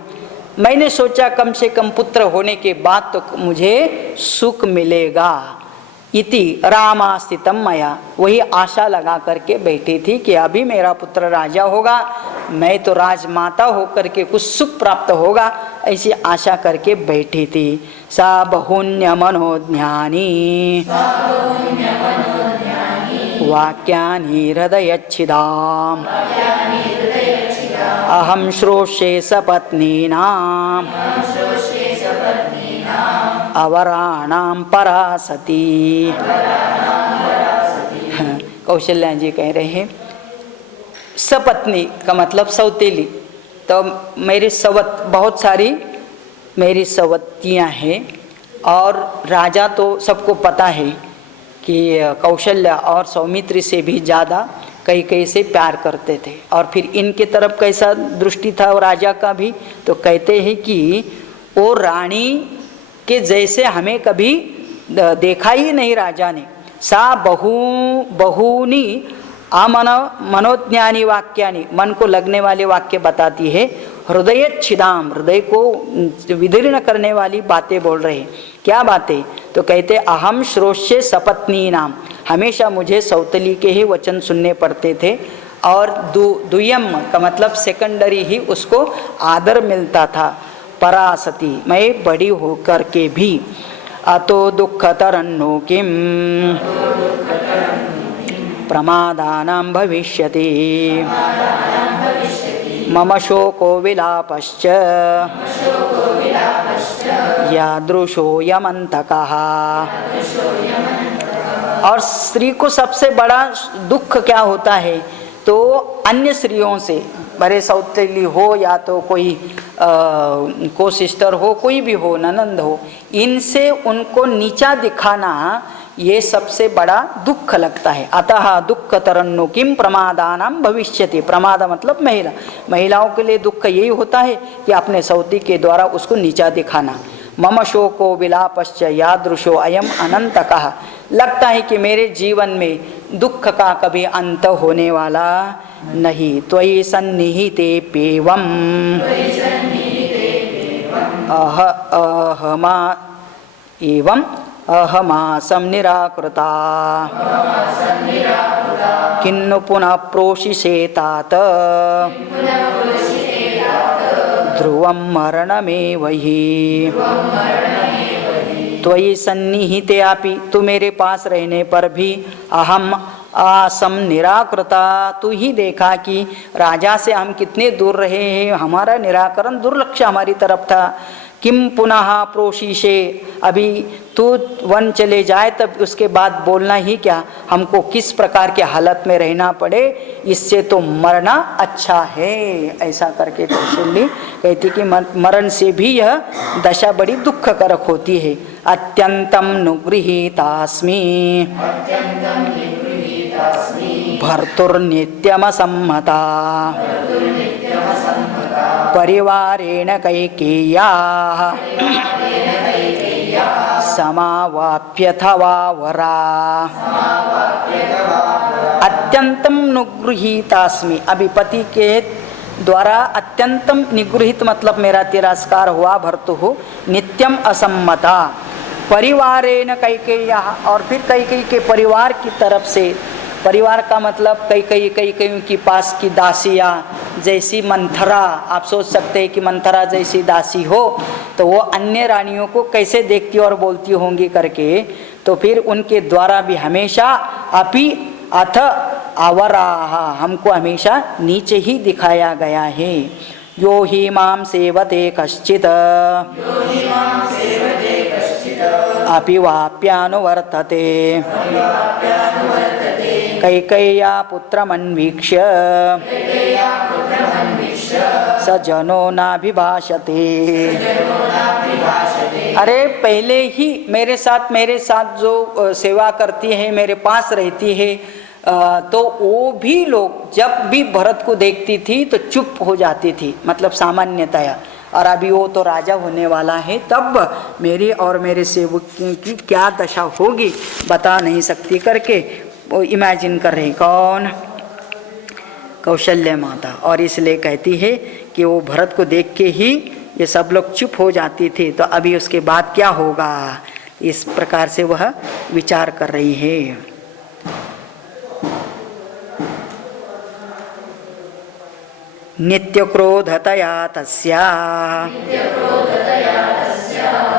मैंने सोचा कम से कम पुत्र होने के बाद तो मुझे सुख मिलेगा। इति रामास्थितम मया, वही आशा लगा करके बैठी थी कि अभी मेरा पुत्र राजा होगा, मैं तो राजमाता होकर के कुछ सुख प्राप्त होगा, ऐसी आशा करके बैठी थी। सा बहुन्य मनोज्ञानी वाक्यानि हृदयच्छिदाम् अहं श्रोष्ये सपत्नीनाम् अवराणाम परासती। कौशल्या जी कह रहे हैं सपत्नी का मतलब सौतेली, तो मेरी सवत बहुत सारी मेरी सवतियाँ हैं, और राजा तो सबको पता है कि कौशल्या और सौमित्री से भी ज़्यादा कई से प्यार करते थे, और फिर इनके तरफ कैसा दृष्टि था राजा का भी, तो कहते हैं कि वो रानी के जैसे हमें कभी देखा ही नहीं राजा ने। सा बहुनी आमन मनोज्ञानी वाक्यानि, मन को लगने वाले वाक्य बताती है। हृदयच्छिदाम, हृदय को विदीर्ण करने वाली बातें बोल रहे हैं। क्या बातें? तो कहते अहम श्रोष्ये सपत्नी नाम, हमेशा मुझे सौतली के ही वचन सुनने पड़ते थे, और दुयम का मतलब सेकेंडरी ही उसको आदर मिलता था। परासती, मैं बड़ी होकर के भी। अतो दुःखतरन्नो किम प्रमादानां भविष्यति मम शोको विलापश्च यादृशो यमन्तकः। और स्त्री को सबसे बड़ा दुख क्या होता है? तो अन्य स्त्रियों से, बड़े सौतेली हो या तो कोई को सिस्टर हो, कोई भी हो, ननंद हो, इनसे उनको नीचा दिखाना ये सबसे बड़ा दुख लगता है। अतः दुख तरन्नु किम प्रमादानाम भविष्यति। प्रमाद मतलब महिला, महिलाओं के लिए दुख यही होता है कि अपने सौती के द्वारा उसको नीचा दिखाना। मम शोको विलापश्च यादृशो अयम अनंतकः। लगता है कि मेरे जीवन में दुख का कभी अंत होने वाला नहीं। त्वयि सन्निहिते पेवम अहमा एवं अहमासं निराकृता किन्नु पुनः प्रोषिषेतात ध्रुवं मरणमेव हि। त्वयि सन्निहिते अपि, तू मेरे पास रहने पर भी, अहम आसम निराकृता, तू ही देखा कि राजा से हम कितने दूर रहे हैं, हमारा निराकरण दुर्लक्ष्य हमारी तरफ था। किम पुनः प्रोशीशे, अभी तू वन चले जाए तब उसके बाद बोलना ही क्या, हमको किस प्रकार के हालत में रहना पड़े, इससे तो मरना अच्छा है। ऐसा करके कौशल्य कहती कि मरण से भी यह दशा बड़ी दुखकारक होती है। अत्यंतम नुगृहीतास्मि भर्तुर्नित्यमसम्मता परिवारेण कैकेय्याः समावाप्यथवा वरा। अत्यंतम निगृहीतास्मि, अभी पति के द्वारा अत्यंतम निगृहित मतलब मेरा तिरस्कार हुआ। भर्तुः नित्यम असम्मता परिवारेण कैकेय्याः, और फिर कैकेयी के परिवार की तरफ से, परिवार का मतलब कैकेयी की पास की दासियाँ, जैसी मंथरा, आप सोच सकते हैं कि मंथरा जैसी दासी हो तो वो अन्य रानियों को कैसे देखती और बोलती होंगी करके, तो फिर उनके द्वारा भी हमेशा अपि अथ अवराह, हमको हमेशा नीचे ही दिखाया गया है। यो ही माम सेवते कश्चित् अपि वाप्यानुवर्तते कैकेय्या पुत्रमन्वीक्ष्य स जनो नाभिभाषते। अरे पहले ही मेरे साथ जो सेवा करती है, मेरे पास रहती है, तो वो भी लोग जब भी भरत को देखती थी तो चुप हो जाती थी, मतलब सामान्यतया। और अभी वो तो राजा होने वाला है, तब मेरी और मेरे सेवक की क्या दशा होगी बता नहीं सकती करके वो इमेजिन कर रही। कौन? कौशल्य माता। और इसलिए कहती है कि वो भरत को देख के ही ये सब लोग चुप हो जाती थी, तो अभी उसके बाद क्या होगा, इस प्रकार से वह विचार कर रही है। नित्य क्रोधतया तस्याः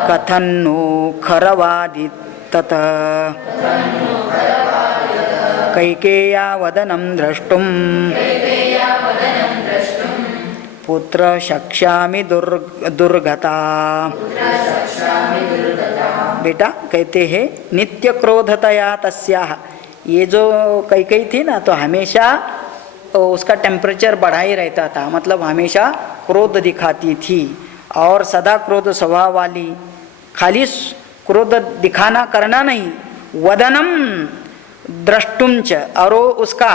कथन्नो खरवादि तत कैकेय्या वदनं द्रष्टुं पुत्र शक्ष्यामि दुर्गता। बेटा कहते हैं नित्य क्रोधतया तस्याः, ये जो कैकेयी थी ना तो हमेशा उसका टेम्परेचर बढ़ा ही रहता था, मतलब हमेशा क्रोध दिखाती थी और सदा क्रोध स्वभाव वाली, खाली क्रोध दिखाना करना नहीं, वदनम द्रष्टुंच, और उसका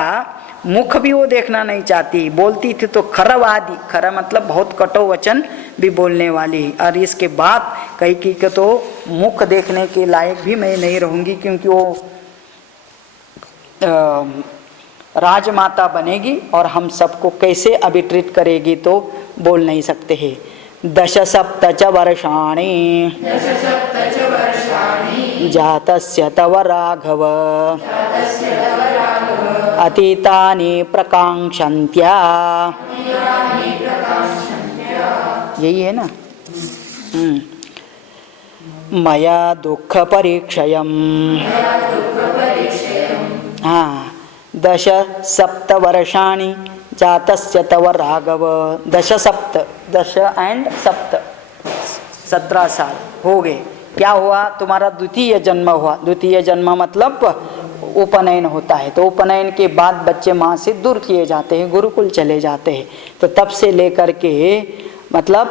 मुख भी वो देखना नहीं चाहती, बोलती थी तो खरवादी, खरा मतलब बहुत कटु वचन भी बोलने वाली। और इसके बाद कैकेयी के तो मुख देखने के लायक भी मैं नहीं रहूँगी, क्योंकि वो राजमाता बनेगी और हम सबको कैसे अभी ट्रीट करेगी तो बोल नहीं सकते हैं। 17 वर्षाणि जातस्य तव राघव अतीतानि प्रकांक्षन्त्या, यही है ना। मया दुःख परीक्षयम्, हाँ 17 वर्षाणि जातस्य तव राघव, 10 एंड 7 17 साल हो गए। क्या हुआ? तुम्हारा द्वितीय जन्म हुआ। द्वितीय जन्म मतलब उपनयन होता है, तो उपनयन के बाद बच्चे माँ से दूर किए जाते हैं, गुरुकुल चले जाते हैं। तो तब से लेकर के मतलब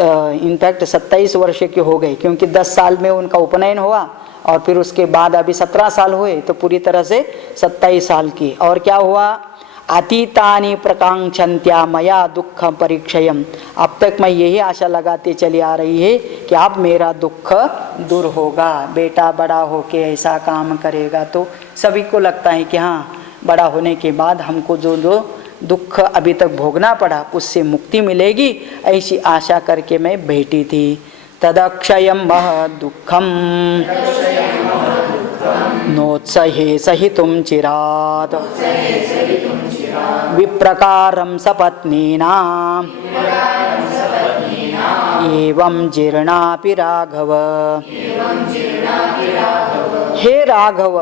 इनफैक्ट 27 वर्ष के हो गए, क्योंकि 10 साल में उनका उपनयन हुआ और फिर उसके बाद अभी 17 साल हुए, तो पूरी तरह से 27 साल की। और क्या हुआ? अतीतानि प्रकांक्षन्त्या मया दुख परीक्षयम्, अब तक मैं यही आशा लगाती चली आ रही है कि अब मेरा दुख दूर होगा, बेटा बड़ा होके ऐसा काम करेगा। तो सभी को लगता है कि हाँ, बड़ा होने के बाद हमको जो दुख अभी तक भोगना पड़ा उससे मुक्ति मिलेगी, ऐसी आशा करके मैं बैठी थी। तदक्षयं महद् दुःखं नोत्सहे सहितुं चिरात् विप्रकारं सपत्नीनां एवं जीर्णापि राघव। हे राघव,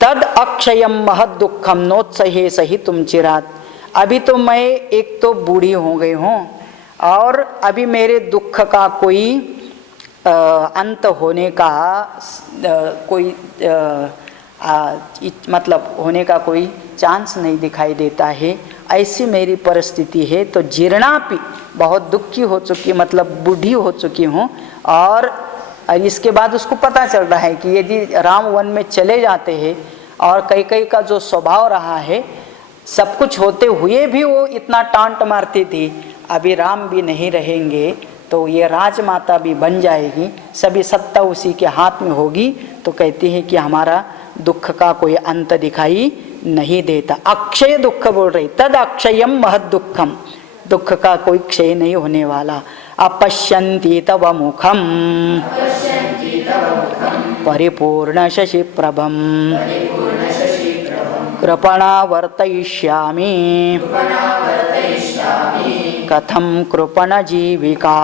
तद अक्षयम महद दुखम नोत्सहे सहितुं चिरात्, अभी तो मैं एक तो बूढ़ी हो गई हूँ और अभी मेरे दुख का कोई अंत होने का कोई मतलब होने का कोई चांस नहीं दिखाई देता है, ऐसी मेरी परिस्थिति है। तो जीर्णापि, बहुत दुखी हो चुकी, मतलब बूढ़ी हो चुकी हूँ। और इसके बाद उसको पता चल रहा है कि यदि राम वन में चले जाते हैं और कैकेयी का जो स्वभाव रहा है, सब कुछ होते हुए भी वो इतना टांट मारती थी, अभी राम भी नहीं रहेंगे तो ये राजमाता भी बन जाएगी, सभी सत्ता उसी के हाथ में होगी। तो कहती है कि हमारा दुख का कोई अंत दिखाई नहीं देता। अक्षय दुख बोल रही, तद अक्षयम महद दुखम, दुख का कोई क्षय नहीं होने वाला। अपश्यन्ति तव मुखम परिपूर्ण शशि प्रभम कृपणा वर्तयिष्यामि कथम कृपण जीविका।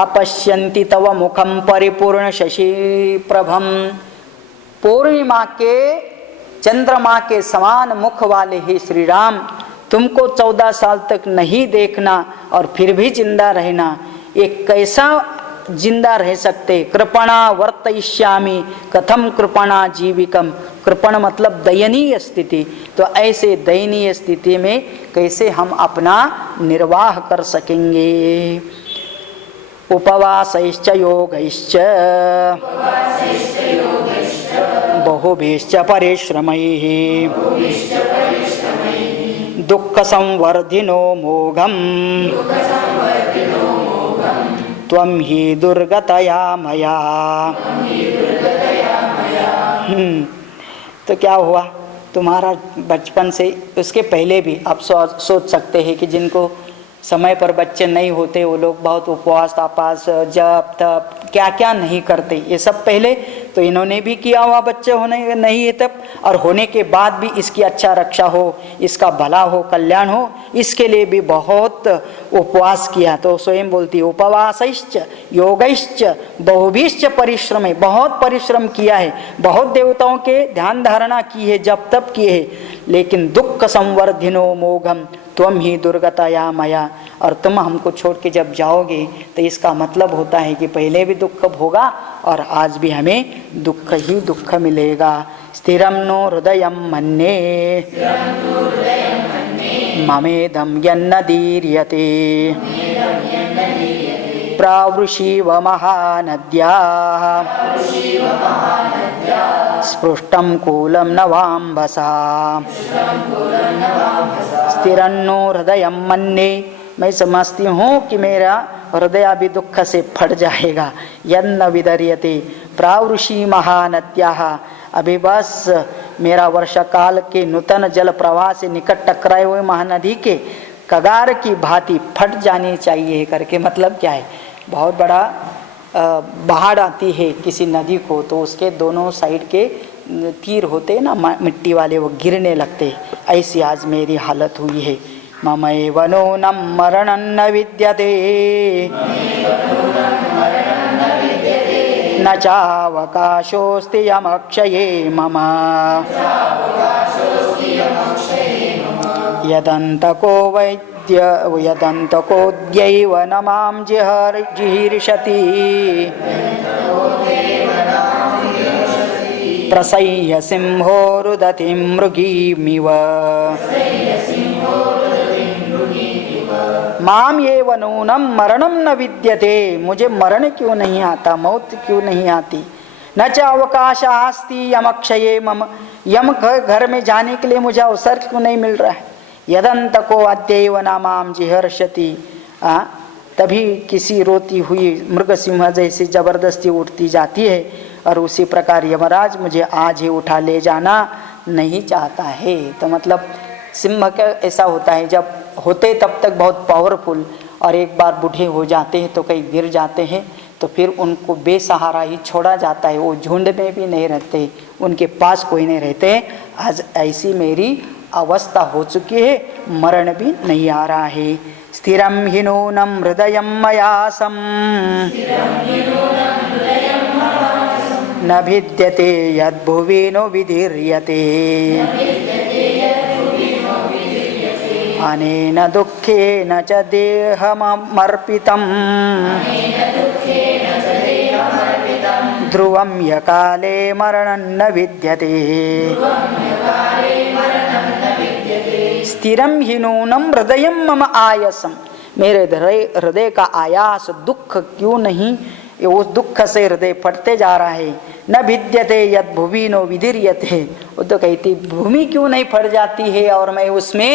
अपश्यन्ति तव मुखम परिपूर्ण शशि प्रभम, पूर्णिमा के चंद्रमा के समान मुख वाले ही श्री राम, तुमको 14 साल तक नहीं देखना और फिर भी जिंदा रहना, एक कैसा जिंदा रह सकते। कृपणा वर्तयिष्यामि कथम कृपणा जीविकम, कृपण मतलब दयनीय स्थिति, तो ऐसे दयनीय स्थिति में कैसे हम अपना निर्वाह कर सकेंगे। उपवासैश्च योगैश्च बहुभिश्च परिश्रमैः दुःख संवर्धिनो मोघम् त्वं हि दुर्गतया मया। तो क्या हुआ, तुम्हारा बचपन से, उसके पहले भी आप सोच सकते हैं कि जिनको समय पर बच्चे नहीं होते, वो लोग बहुत उपवास तापास जप तप क्या क्या नहीं करते, ये सब पहले तो इन्होंने भी किया हुआ, बच्चे होने नहीं है तब, और होने के बाद भी इसकी अच्छा रक्षा हो, इसका भला हो, कल्याण हो, इसके लिए भी बहुत उपवास किया। तो स्वयं बोलती है उपवासश्च योगश्च बहुभिश्च परिश्रम, बहुत परिश्रम किया है, बहुत देवताओं के ध्यान धारणा की है, जप तप किए है, लेकिन दुख संवर्धिनो मोघम त्वम ही दुर्गतया मया, और तुम हमको छोड़ के जब जाओगे तो इसका मतलब होता है कि पहले भी दुख होगा और आज भी हमें दुख ही दुख मिलेगा। स्थिरम नो हृदयम मन्ये ममेदम यन्न दीर्यते प्रावृषीव महानद्याः स्पृष्टं कूलं नवाम्भसा। स्थिरन्नो हृदयम मन्ये, मैं समझती हूँ कि मेरा हृदय अभी दुख से फट जाएगा। यन्न विदर्यते प्रावृषि महानद्याः, अभी बस मेरा वर्षा काल के नूतन जल प्रवाह से निकट टकराए हुए महानदी के कगार की भांति फट जानी चाहिए करके मतलब क्या है, बहुत बड़ा बाढ़ आती है किसी नदी को तो उसके दोनों साइड के तीर होते ना मिट्टी वाले, वो गिरने लगते, ऐसी आज मेरी हालत हुई है। ममैव नूनं मरणं न विद्यते न चावकाशोऽस्ति यमक्षये मम यदन्तको यदन्तकोऽद्यैव न मां जिहीर्षति प्रसह्य सिंहो रुदति मृगीमिव। माम एव नूनं मरणं न विद्यते, मुझे मरण क्यों नहीं आता, मौत क्यों नहीं आती। न च अवकाश आस्ति यमक्षये मम, यम घर में जाने के लिए मुझे अवसर क्यों नहीं मिल रहा है। यदंतको अद्यैव न माम जिहर्षति, तभी किसी रोती हुई मृग सिंह जैसी जबरदस्ती उठती जाती है, और उसी प्रकार यमराज मुझे आज ही उठा ले जाना नहीं चाहता है। तो मतलब सिंह का ऐसा होता है, जब होते तब तक बहुत पावरफुल, और एक बार बूढ़े हो जाते हैं तो कहीं गिर जाते हैं तो फिर उनको बेसहारा ही छोड़ा जाता है, वो झुंड में भी नहीं रहते, उनके पास कोई नहीं रहते। आज ऐसी मेरी अवस्था हो चुकी है, मरण भी नहीं आ रहा है। स्थिरम हि नूनं हृदयं मयासं न भिद्यते यद्भुवि नो विदीर्यते अनेन दुःखेन च देहमर्पितं ध्रुवं यकाले मरणं न विद्यते। स्थिरम हि नूनं हृदयं मम आयासं, मेरे हृदय का आयास दुख क्यों नहीं, उस दुख से हृदय फटते जा रहा है। न भिद्यते यद भूमि नो विदीर्यते, वो तो कहती भूमि क्यों नहीं फट जाती है और मैं उसमें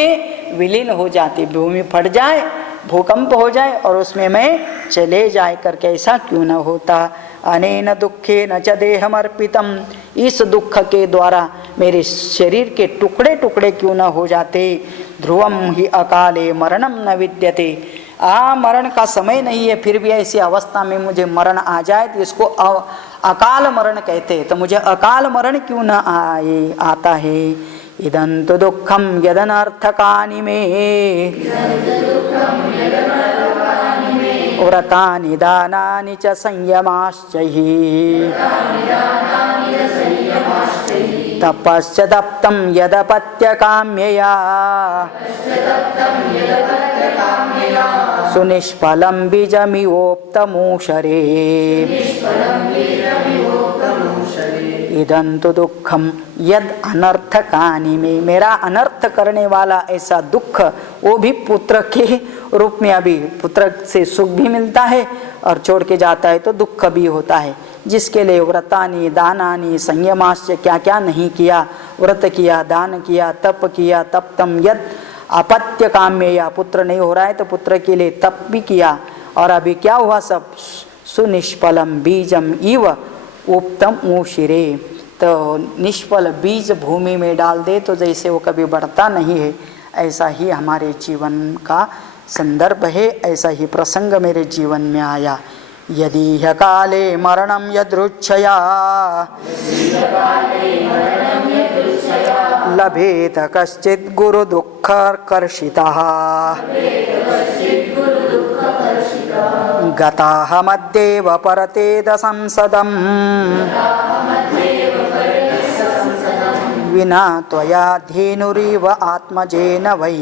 विलीन हो जाती, भूमि फट जाए, भूकंप हो जाए और उसमें मैं चले जाए करके, ऐसा क्यों न होता। अनेन दुखे न च देहमर्पितम, इस दुख के द्वारा मेरे शरीर के टुकड़े टुकड़े क्यों न हो जाते। ध्रुवम ही अकाले मरणम न विद्यते, मरण का समय नहीं है फिर भी ऐसी अवस्था में मुझे मरण आ जाए तो इसको अकाल मरण कहते हैं। तो मुझे अकाल मरण क्यों न आता है। इदंतु दुखम यदनर्थकानि मे व्रतानि दानानि च संयमाश्च हि तपश्च तप्तं यदपत्यकाम्यया सुनिष्फलं बीजमिवोक्तमूषरे। इदंतु दुखम यद अनर्थकानि में, मेरा अनर्थ करने वाला ऐसा दुख, वो भी पुत्र के रूप में, अभी पुत्र से सुख भी मिलता है और छोड़ के जाता है तो दुख भी होता है, जिसके लिए व्रतानि दानानि संयमाश्च, क्या क्या नहीं किया, व्रत किया, दान किया, तप किया, तप्तम यद अपत्य काम्य, या पुत्र नहीं हो रहा है तो पुत्र के लिए तप भी किया, और अभी क्या हुआ सब, सुनिष्फलम बीजम इव उपतम ऊशिरे, तो निष्फल बीज भूमि में डाल दे तो जैसे वो कभी बढ़ता नहीं है, ऐसा ही हमारे जीवन का संदर्भ है, ऐसा ही प्रसंग मेरे जीवन में आया। यदि ह्यकाले मरणं यदृच्छया लभेत कश्चित् गुरु दुःखकर्षितः गताहमद्येव परतेद संसदम् विना त्वया धेनुरिव आत्मजेन वै।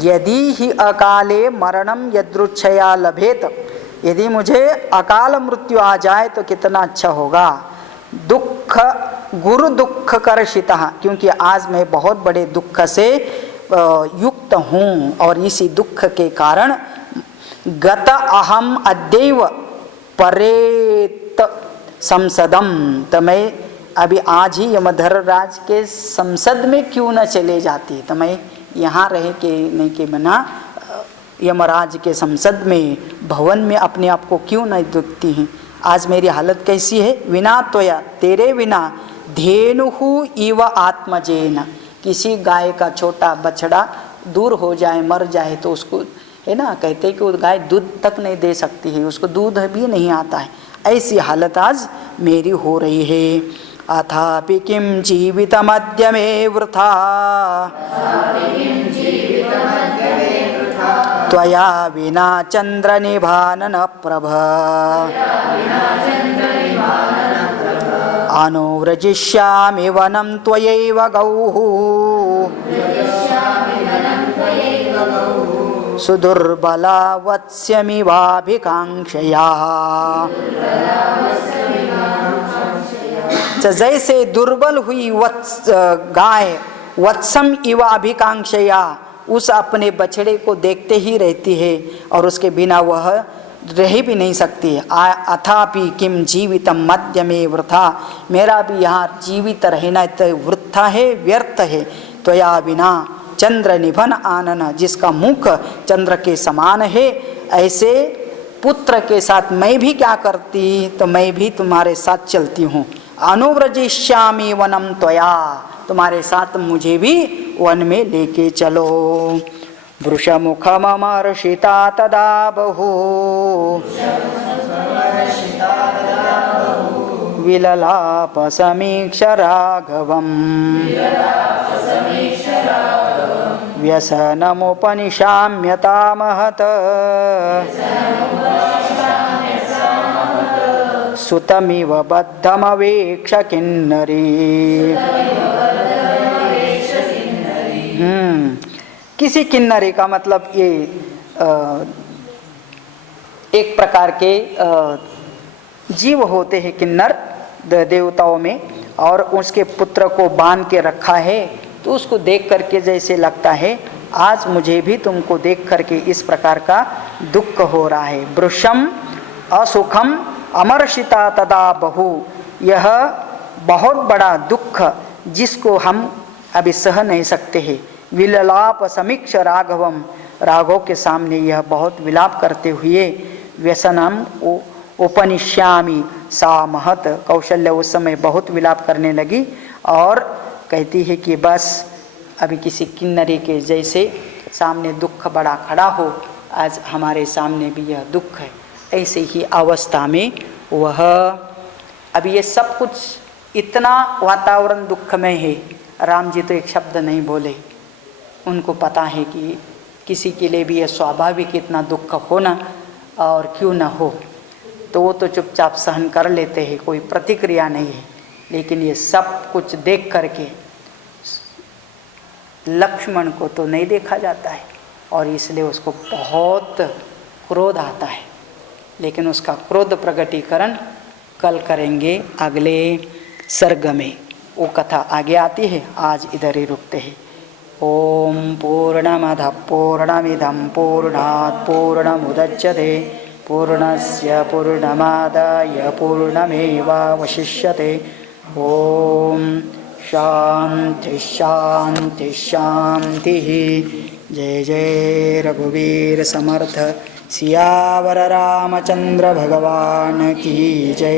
यदि ही अकाले मरणम यदृच्छया लभेत, यदि मुझे अकाल मृत्यु आ जाए तो कितना अच्छा होगा। दुख गुरु दुख कर्षितः, क्योंकि आज मैं बहुत बड़े दुख से युक्त हूँ और इसी दुख के कारण गत अहम अद्यैव परेत संसदम, तो मैं अभी आज ही यमधर्मराज के संसद में क्यों न चले जाती, तो मैं यहाँ रह के नहीं के बना यमराज के संसद में भवन में अपने आप को क्यों नहीं देखती हैं। आज मेरी हालत कैसी है। विना त्वया, तेरे बिना धेनुहु इव आत्मजेन, किसी गाय का छोटा बछड़ा दूर हो जाए मर जाए तो उसको है ना, कहते हैं कि वो गाय दूध तक नहीं दे सकती है, उसको दूध भी नहीं आता है। ऐसी हालत आज मेरी हो रही है। अथापि किं जीवितमद्य मे वृथा त्वया विना चन्द्रनिभानन प्रभ अनुव्रजिष्यामि वनं त्वयैव गौः सुदुर्बला वत्स्यमिवाभिकाङ्क्षया। जैसे दुर्बल हुई गाय वत्सम इव अभिकांक्षया, उस अपने बछड़े को देखते ही रहती है और उसके बिना वह रह भी नहीं सकती। अथापि किम जीवितम मध्य में वृथा, मेरा भी यहाँ जीवित रहना तो वृथा है, व्यर्थ है। त्वया बिना चंद्र निभन आनन, जिसका मुख चंद्र के समान है, ऐसे पुत्र के साथ मैं भी क्या करती, तो मैं भी तुम्हारे साथ चलती हूँ। अनुव्रजिष्यामि वनम त्वया, तुम्हारे साथ मुझे भी वन में लेके चलो। वृषमुखमर्षिता तदा बहु विललाप समीक्ष राघवम् व्यसनमुपनिशाम्यता महत सुतमिव बद्धमवेक्ष किन्नरी। किसी किन्नरी का मतलब ये एक प्रकार के जीव होते हैं किन्नर देवताओं में, और उसके पुत्र को बांध के रखा है, तो उसको देख करके जैसे लगता है आज मुझे भी तुमको देख करके इस प्रकार का दुख हो रहा है। वृषम असुखम अमर्षिता तदा बहु, यह बहुत बड़ा दुख जिसको हम अभी सह नहीं सकते हैं। विललाप समीक्ष राघवम, राघव के सामने यह बहुत विलाप करते हुए व्यसनम उपनिष्यामि सा महत, कौशल्य उस समय बहुत विलाप करने लगी और कहती है कि बस अभी किसी किन्नरी के जैसे सामने दुख बड़ा खड़ा हो, आज हमारे सामने भी यह दुख है। ऐसे ही अवस्था में वह, अभी ये सब कुछ इतना वातावरण दुखमय है, राम जी तो एक शब्द नहीं बोले, उनको पता है कि किसी के लिए भी यह स्वाभाविक इतना दुख होना और क्यों ना हो, तो वो तो चुपचाप सहन कर लेते हैं, कोई प्रतिक्रिया नहीं है। लेकिन ये सब कुछ देख करके लक्ष्मण को तो नहीं देखा जाता है और इसलिए उसको बहुत क्रोध आता है। लेकिन उसका क्रोध प्रकटीकरण कल करेंगे अगले सर्ग में, वो कथा आगे आती है। आज इधर ही रुकते हैं। ओम पूर्णमदः पूर्णमिदं पूर्णात् पूर्णमुदच्यते पूर्णस्य पूर्णमादाय पूर्णमेवावशिष्यते। ओम शांति शांति शांति। जय जय रघुवीर समर्थ सियावर रामचंद्र भगवान की जय।